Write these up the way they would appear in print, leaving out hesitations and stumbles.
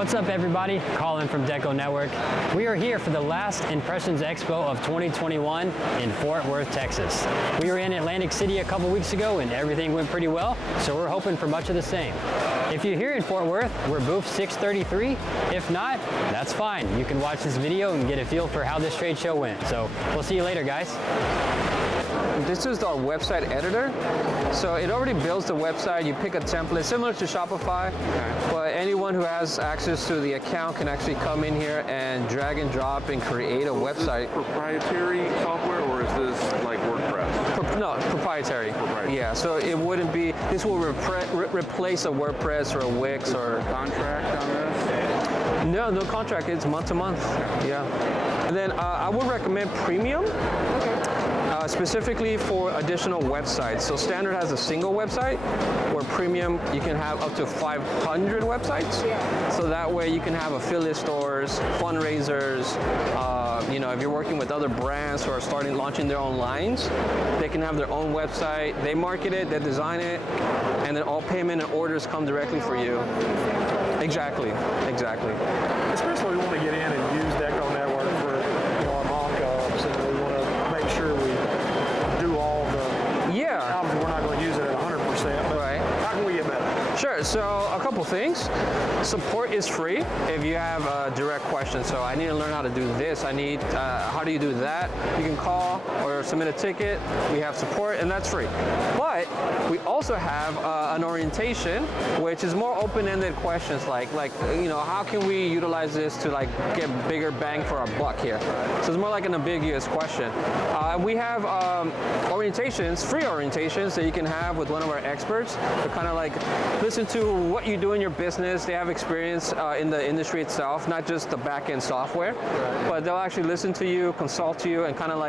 What's up everybody, Colin from DecoNetwork. We are here for the last Impressions Expo of 2021 in Fort Worth, Texas. We were in Atlantic City a couple weeks ago and everything went pretty well, so we're hoping for much of the same. If you're here in Fort Worth, we're booth 633. If not, that's fine. You can watch this video and get a feel for how this trade show went. So we'll see you later, guys. This is our website editor. So it already builds the website. You pick a template similar to Shopify, but anyone who has access to the account can actually come in here and drag and drop and create a website. Is this proprietary software or is this like WordPress? No, proprietary. Yeah, so it wouldn't be, this will replace a WordPress or a Wix or a contract on this? No, no contract. It's month to month. Yeah. And then I would recommend Premium. Specifically for additional websites. So Standard has a single website, where Premium you can have up to 500 websites. So that way you can have affiliate stores, fundraisers, you know, if you're working with other brands who are launching their own lines, they can have their own website, they market it, they design it, and then all payment and orders come directly for you. Exactly, exactly. Especially we want to get in and use DecoNetwork for, you know, our mock-ups, and we want to make sure we do all the. Obviously, we're not going to use it at 100%, but how can we get better? Sure. So a couple things. Support is free if you have a direct question. So I need to learn how to do this. I need. How do you do that? You can call or submit a ticket. We have support, and that's free. But we also have an orientation, which is more open-ended questions, like you know, how can we utilize this to like get bigger bang for our buck here? So it's more like an ambiguous question. We have orientations, free orientations that you can have with one of our experts to kind of like listen to what you do in your business. They have experience in the industry itself, not just the back-end software, but they'll actually listen to you, consult you, and kind of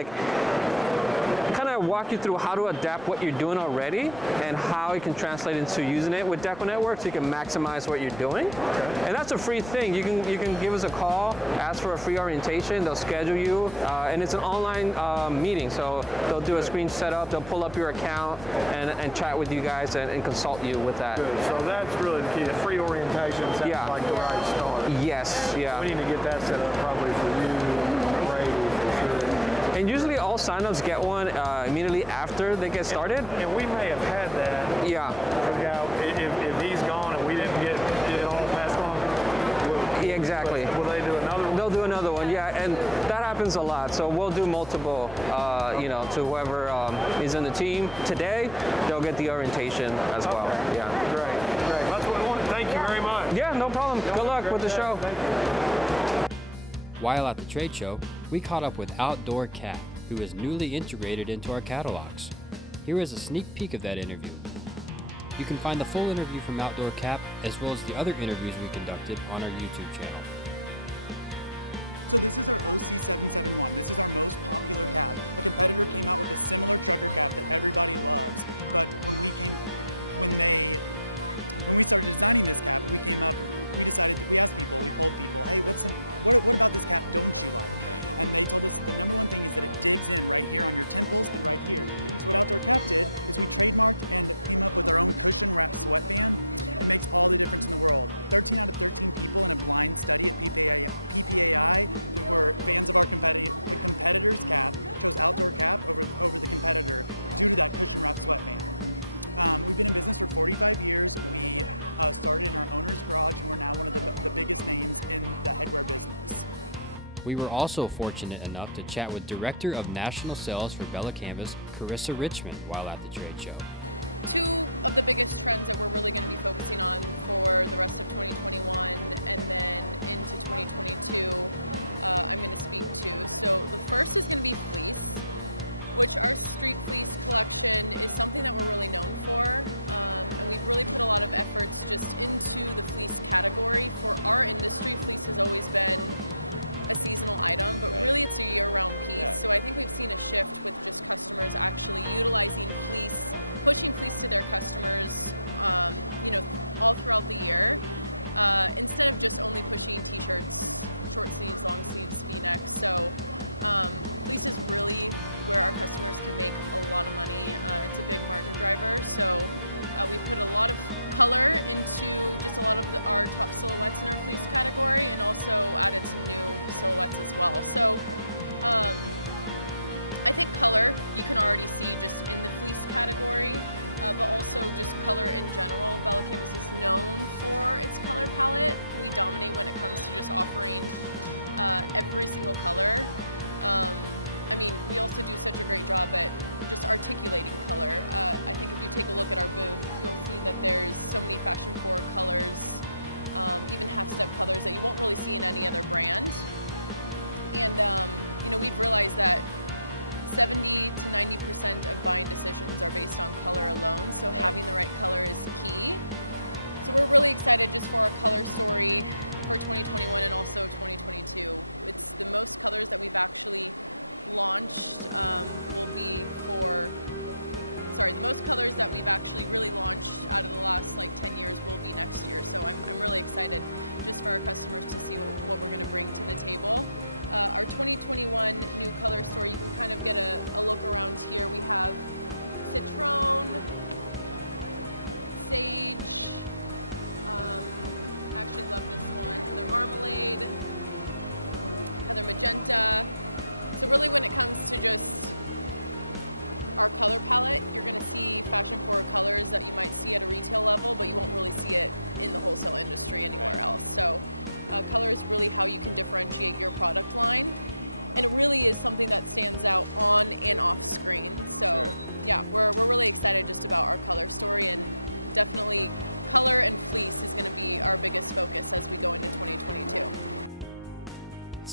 walk you through how to adapt what you're doing already and how it can translate into using it with DecoNetwork so you can maximize what you're doing. And that's a free thing. You can give us a call, ask for a free orientation, they'll schedule you, and it's an online meeting. So they'll do a screen setup, they'll pull up your account and chat with you guys and consult you with that. Good. So that's really the key. The free orientation sounds like the right start. Yes, yeah. We need to get that set up probably for you, Brady, for sure. And usually all signups get one immediately after they get started. And we may have had that. Yeah. If he's gone and we didn't get it all passed on. Exactly. Will they do another one? They'll do another one, yeah, and that happens a lot. So we'll do multiple, you know, to whoever is in the team. Today, they'll get the orientation as well. Yeah. Great. That's what we wanted. Thank you very much. Yeah, no problem. Good luck with the show. While at the trade show, we caught up with Outdoor Cat, who is newly integrated into our catalogs. Here is a sneak peek of that interview. You can find the full interview from Outdoor Cat, as well as the other interviews we conducted on our YouTube channel. We were also fortunate enough to chat with Director of National Sales for Bella+Canvas, Carissa Richmond, while at the trade show.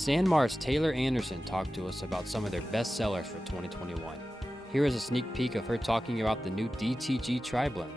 SanMar's Taylor Anderson talked to us about some of their best sellers for 2021. Here is a sneak peek of her talking about the new DTG Tri-Blend.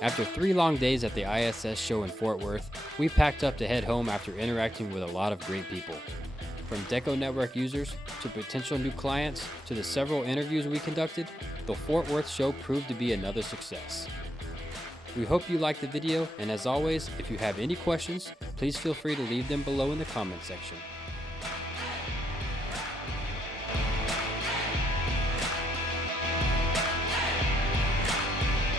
After 3 long days at the ISS show in Fort Worth, we packed up to head home after interacting with a lot of great people. From DecoNetwork users to potential new clients to the several interviews we conducted, the Fort Worth show proved to be another success. We hope you liked the video, and as always, if you have any questions, please feel free to leave them below in the comment section.